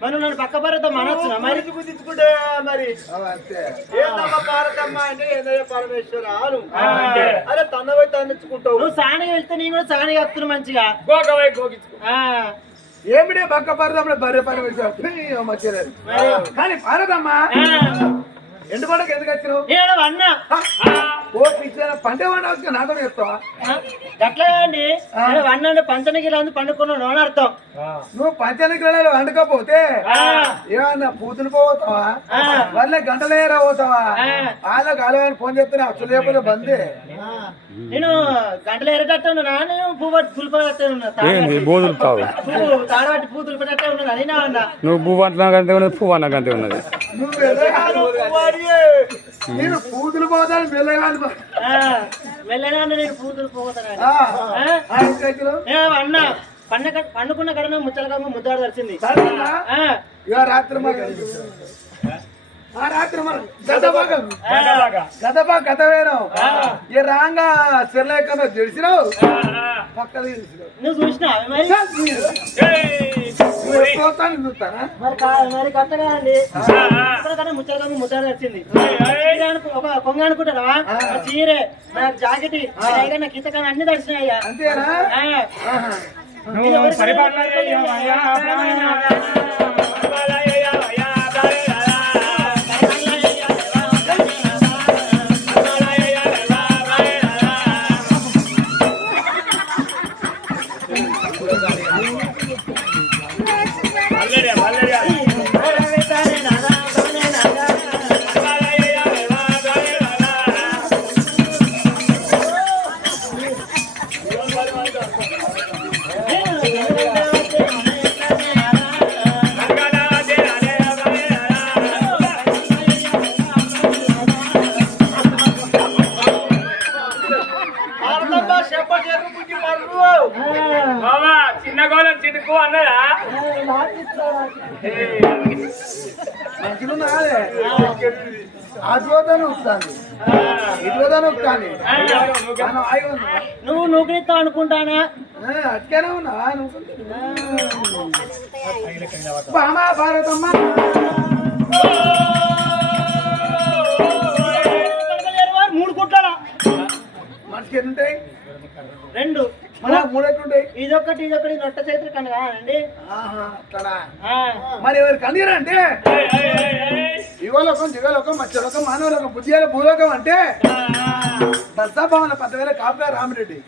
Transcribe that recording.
మనం నన్ను పక్క పరత మనొచ్చిన మరి గుర్తించుకుంటే మరి ఏందమ్మా పారతమ్మ అంటే ఏందయ్య పరమేశ్వర అరే తన్నవై తన్నించుకుంటావు నువ్వు సాణిగా వెళ్తే నేను కూడా సాణిగా వస్తున్నావు మంచిగా ఏమిడే పక్క పరతమ్మ బర్రె పరమేశ్వర కానీ పారదమ్మా ఎండుకోవడానికి ఎందుకు వచ్చినావు అన్న పంట వండ నాతో చెప్తావా అట్లా అండి వండండి పంచనగిరి అందు పండుకున్నాను అని అర్థం నువ్వు పంచనగిరి వండకపోతే ఏమన్నా పూతులు పోతావా వాళ్ళ గంటలేరా పోతావా వాళ్ళకి అలవాని ఫోన్ చెప్తే అసలు లేకపోతే బందే నేను గంటలు ఎరగట్టే ఉన్నా నేను పువ్వు తులిపట్టే ఉన్నా తాడబట్టి పువ్వు తులిపట్టే ఉన్నా అయినా అన్నా నువ్వు పువ్వు అంటున్నాకంతే ఉన్నది పువ్వు అన్నకంతే ఉన్నది నేను పూతులు పోతాను వెళ్ళగా నేను పూతులు పోతాను అన్న పండుకున్న కడ ముచ్చలగా ముద్దాడు వచ్చింది రాత్రి రాత్రి గత వేరావు ఈ రాంగా చెర్లేకన్నా తెలిసినావు పక్కన నువ్వు చూసినావు మరి కట్టగా అండి ముచ్చలగా ముద్దాడు వచ్చింది ఒక కొంగ అనుకుంటారా చీరే నా జాకెట్ నా కింద అన్ని తడిచినాయ్యా అంతేనా చిన్న గోళం చినుకు అన్నదా నువ్వు నూకనిస్తా అనుకుంటానా అట్కనే ఉన్నా బామా భారతమ్మ మూడు కుట్లా మనిషికి ఎన్ని ఉంటాయి రెండు మూడెట్లుంటాయి ఇదొక్కటి నొట్ట చేతులు కనగా అండి మరి ఎవరు కనీరంటే యువలోకం దిగలోకం మత్స్యలోకం మానవలోకం బుద్ధియాల భూలోకం అంటే దర్శాభవన 10,000 కాపుగా రామిరెడ్డి